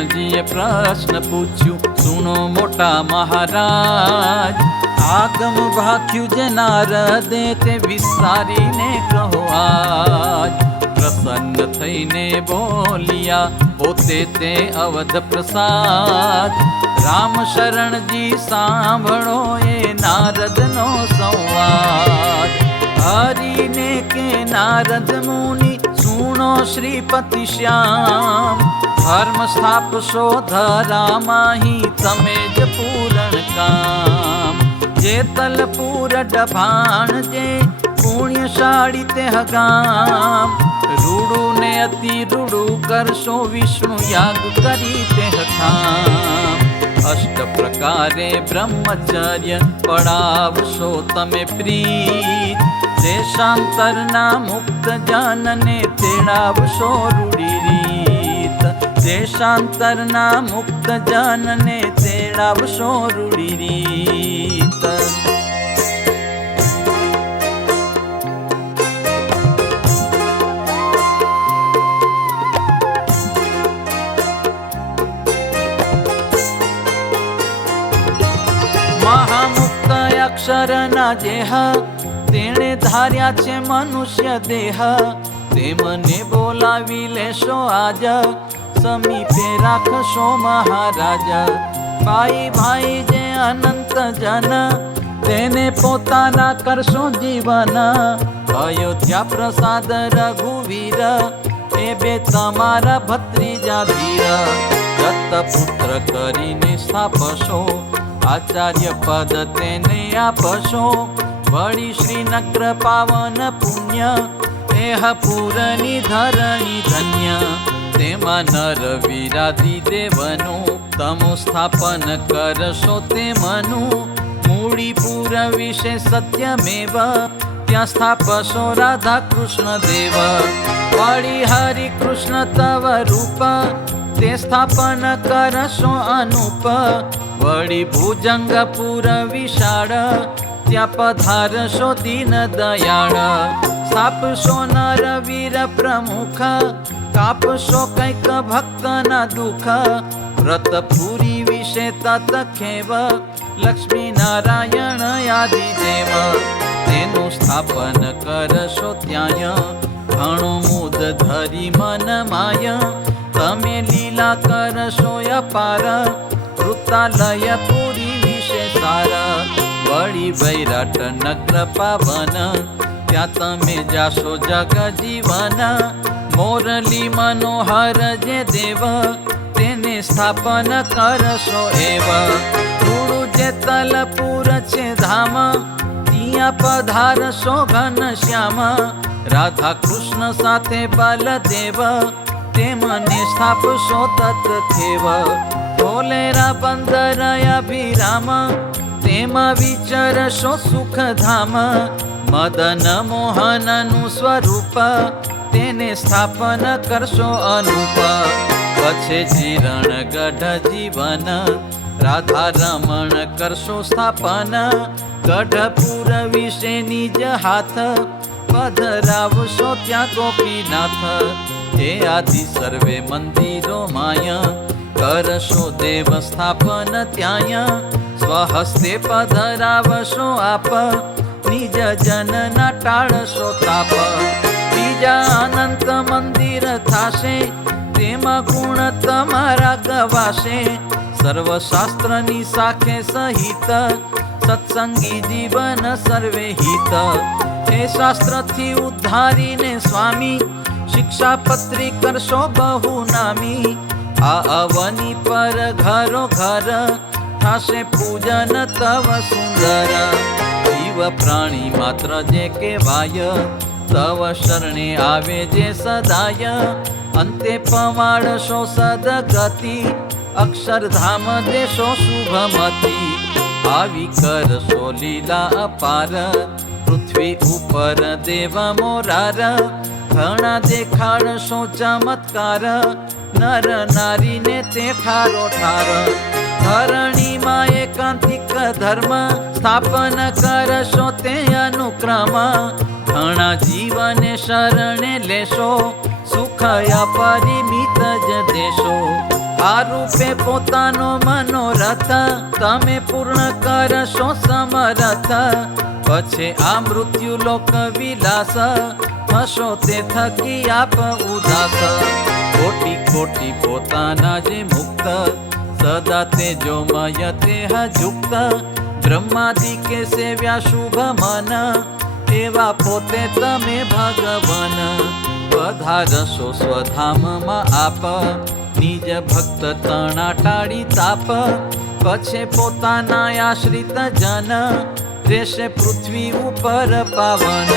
શરણજીએ પ્રશ્ન પૂછ્યું, સુનો મોટા મહારાજ, આગમ ભાખ્યું જે નારદે તે વિસ્તારીને કહો આજ. પ્રસન્ન થઈને બોલ્યા પોતે તે અવધ પ્રસાદ, રામ શરણજી સાંભળો એ નારદનો સંવાદ. હરિને કે નારદ મુનિ સુણો શ્રીપતિ શ્યામ, ધર્મ સ્થાપશો ધરામાહી તમે જ પૂરણ કામ. જેતલપુર ડભાણ જે પુણ્યશાળી તે હગામ, રૂડું ને અતિ રૂડું કરશો વિષ્ણુ યાગ કરી તે હઠામ. અષ્ટ પ્રકારે બ્રહ્મચર્ય પડાવશો તમે પ્રીત, દેશાંતરના મુક્ત જનને તેડાવશો રૂડી રીત. દેશાંતરના મુક્ત જનને તેડાવશો રૂડી રીત. મહામુક્ત અક્ષરના જેહ તેણે ધાર્યા છે મનુષ્ય દેહ, તેમને બોલાવી લેશો આજ, સમીપે રાખશો મહારાજ. ભાઈ ભાઈ જે અનંત જન તેને પોતાના કરશો જીવન, અયોધ્યા પ્રસાદ રઘુવીર એ બે તમારા ભત્રીજા ધીર. દત્તપુત્ર કરીને સ્થાપશો આચાર્ય પદ તેને આપશો, વળી શ્રીનગ્ર પાવન પુણ્ય એહ પૂરની ધરણી ધન્ય. તેમાં નર વીરાદિ દેવનું તમો સ્થાપન કરશો તે મનું, મૂડીપુર વિશે સત્યમેવ ત્યાં સ્થાપશો રાધા કૃષ્ણ દેવ. વળી હરિ કૃષ્ણ તવ રૂપ તે સ્થાપન કરશો અનુપ, વળી ભુજંગપુર વિશાળ ત્યાં પધારશો દીન દયાળ. સ્થાપશો નર વીર પ્રમુખ, કાપશો કૈક ભક્તના દુઃખ, વ્રતપુરી વિશે તત ખેવ લક્ષ્મી નારાયણ આદિ દેવ. તેનું સ્થાપન કરશો ત્યાંય ઘણો મુદ ધરી મન માય, તમે લીલા કરશો અપાર વૃત્તાલય પુરી વિશે સાર. વળી વૈરાટ નગર પાવન ત્યાં તમે જાશો જગ જીવન, મોરલી મનોહર જે દેવ તેને સ્થાપન કરશો એવ. થોડું જે તલપુર છે ધામ ત્યાં પધારશો ઘન શ્યામ, રાધા કૃષ્ણ સાથે બલદેવ તેમને સ્થાપશો તત ખેવ. ઢોલેરા બંદર અભિરામ તેમાં વિચરશો સુખધામ, મદન મોહનનું સ્વરૂપ તેને સ્થાપન કરશો અનુપ. પછી જીરણ ગઢ જીવન રાધા રમણ કરશો સ્થાપન, ગઢપુર વિશે નિજ હાથ પધરાવશો ત્યાં ગોપીનાથ. હે આદિ સર્વે મંદિરો માય કરશો દેવ સ્થાપન ત્યાંય, સ્વહસ્તે પધરાવશો આપ નિજ જનના ટાળશો તાપ. બીજા અનંત મંદિર થાશે તેમાં ગુણ તમારા ગવાશે, સર્વશાસ્ત્રની સાખે સહિત સત્સંગી જીવન સર્વે હિત. હે શાસ્ત્રથી ઉદ્ધારીને સ્વામી શિક્ષાપત્રી કરશો બહુ નામી, આ અવની પર ઘરો ઘર થાશે પૂજન તવ સુંદર. જીવ પ્રાણી માત્ર જે કહેવાય તવ શરણે આવે જે સદાય, અંતે પમાડશો સદગતિ અક્ષરધામ દેશો શુભમતી. આવી કરશો લીલા અપાર પૃથ્વી ઉપર દેવ મોરાર, ઘણા દેખાડશો ચમત્કાર નર નારીને તે ઠારો ઠાર. ધરણીમાં એકાંતિક ધર્મ સ્થાપન કરશો તે અનુક્રમ, ઘણા જીવને શરણે લેશો સુખ અપરિમિત જ દેશો. આ રૂપે પોતાનો મનોરથ તમે પૂર્ણ કરશો સમરથ. પછી આ મૃત્યુ લોક વિલાસ થશો તે થકી આપ ઉદાસ. કોટી કોટી પોતાના જે મુક્ત સદા તેજોમય તેહ યુક્ત. બ્રહ્માદિ કે સેવ્યા શુભ મન એવા પોતે તમે ભગવાન. પધારશો સ્વધામમાં આપ નિજ ભક્ત તણા ટાળી તાપ. પછી પોતાના આશ્રિત જન રહેશે પૃથ્વી ઉપર પાવન.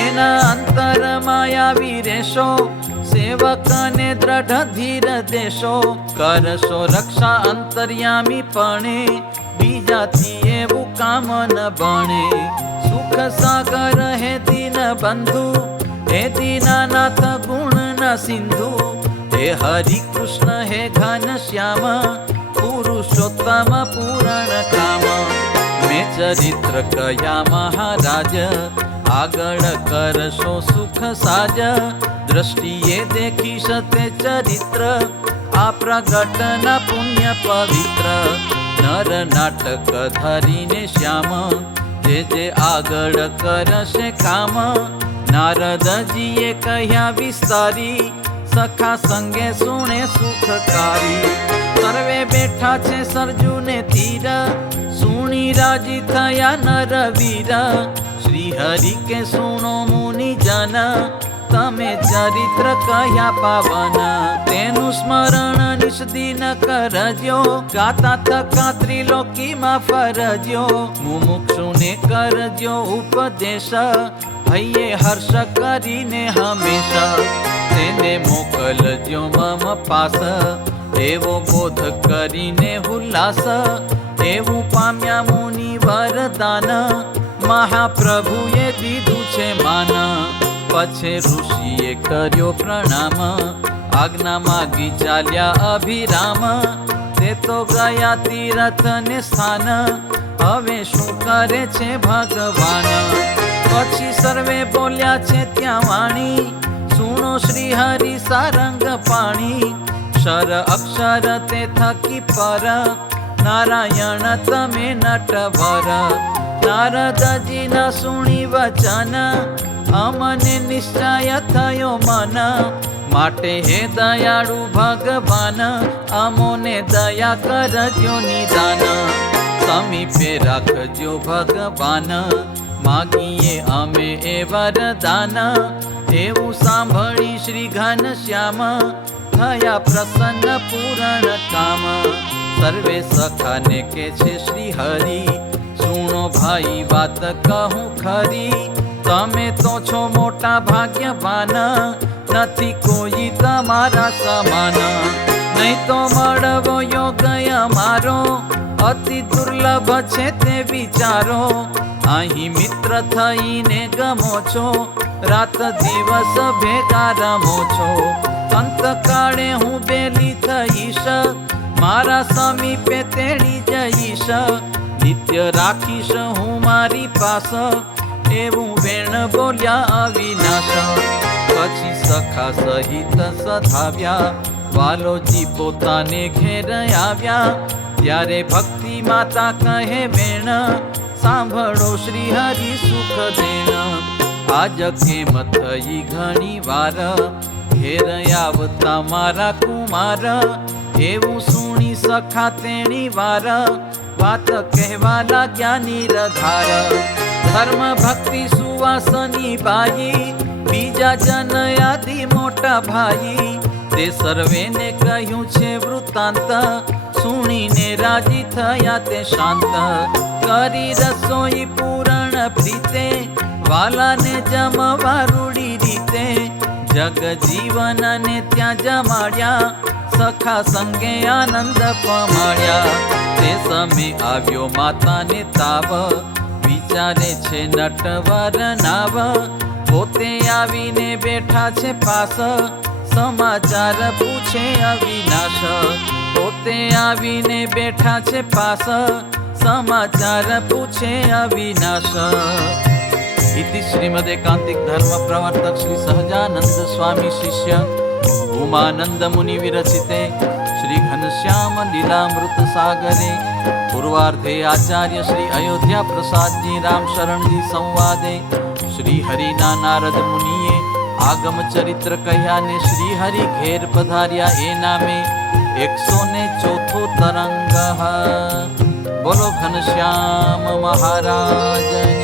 એના અંતરમાં આવી રહેશો સેવકને દ્રઢ ધીર દેશો. કરશો રક્ષા અંતર્યામી પણે બીજાથી એવું કામ ન બને. સુખ સાગર હે દીન બંધુ હે દીનાનાથ ગુણ ન સિંધુ. હે હરિ કૃષ્ણ હે ઘન શ્યામ પુરુષોત્તમ પૂરણ કામ. મેં ચરિત્ર કયા મહારાજ આગળ કરશો સુખ સાજ. દ્રષ્ટિએ દેખીશ તે ચરિત્ર આ પ્રગટના પુણ્ય પવિત્ર. નર નાટક ધરીને શ્યામ જે જે આગળ કરશે કામ. નારદજીએ કહ્યા વિસ્તારી સખા સંગે સુણે સુખકારી. સર્વે બેઠા છે સરજુને તીર સુણી રાજી થયા નર વીર. શ્રી હરિ કે સુણો મુનિ જન તમે ચરિત્ર કહ્યા પાવન. તેનું સ્મરણ નિષ્દિન કરજો ગાતા થકા ત્રિલોકીમાં ફરજો. મુમુક્ષુને કરજો ઉપદેશ હૈયે હર્ષ કરીને હંમેશા. તેને મોકલજો મમ પાસ એવો બોધ કરીને ઉલ્લાસ. એવું પામ્યા મુનિ વરદાન મહાપ્રભુએ દીધું છે માન. પછી ઋષિએ કર્યો પ્રણામ આજ્ઞા માગી ચાલ્યા અભિરામ. તે તો ગયા તીરથ ને સ્થાન હવે શું કરે છે ભગવાન. પછી સર્વે બોલ્યા છે ત્યાં વાણી સુણો શ્રી હરિ સારંગ પાણી. અક્ષર અક્ષર તે થકી પર નારાયણ તમે નટવર. નારદજી ન સુણી વચન અમને નિશ્ચય થયો મન. માટે હે દયાળુ ભગવાન અમોને દયા કરજો નિદાન. સમીપે રાખજો ભગવાન માગીએ અમે એ વરદાન. એવું સાંભળી શ્રી ઘન શ્યામ થયા પ્રસન્ન પૂરણ કામ. સર્વે સખાને કે છે શ્રી હરિ સુણો ભાઈ વાત કહું ખરી. તમે તો છો મોટા ભાગ્યવાન નથી કોઈ તમારા સમાન. નહીં તો મળવો યોગ અમારો અતિ દુર્લભ છે તે વિચારો. અહીં મિત્ર થઈને ગમો છો રાત દિવસ ભેગા રમો છો. અંતકાળે હું બેલી થઈશ મારા સમીપે તેડી જઈશ. નિત્ય રાખીશ હું મારી પાસ એવું વેણ બોલ્યા અવિનાશ. પછી સખા સહિત સધાવ્યા વાલોજી પોતાને ઘેર આવ્યા. ત્યારે ભક્તિ માતા કહે વેણ સાંભળો શ્રી હરિ સુખ દેણ. આજ કેમ થઈ ઘણી વાર ઘેર આવતા મારા કુમાર. એવું સુણી સખા તેણી વાર વાત કહેવા લાગ્યા નિરધાર. ધર્મ ભક્તિ સુવાસની બાઈ બીજા જન આદિ મોટા ભાઈ. તે સર્વેને કહ્યું છે વૃત્તાંત સુણીને રાજી થયા તે શાંત. કરી રસોઈ પૂરણ પ્રીતે વાલાને જમવા રૂડી રીતે. જગ જીવનને ત્યાં જમાડ્યા સખા સંગે આનંદ પમાડ્યા. તે સમય આવ્યો માતાને તાવ વિચારે છે નટવર નાવ. પોતે આવીને બેઠા છે પાસ સમાચાર પૂછે અવિનાશ. પોતે આવીને બેઠા છે પાસ સમાચાર પૂછે અવિનાશ. इति श्रीमदेकांतिक धर्म प्रवर्तक श्री सहजानंद स्वामी शिष्य उमानंद मुनि विरचिते श्री घनश्याम लीलामृत सागरे पूर्वार्धे आचार्य श्री अयोध्या प्रसाद जी राम शरण जी संवादे श्री हरिना नारद मुनिए आगम चरित्र कह्या ने श्री हरि घेर पधार्या ए नामे 104 तरंग। बोलो घनश्याम महाराज।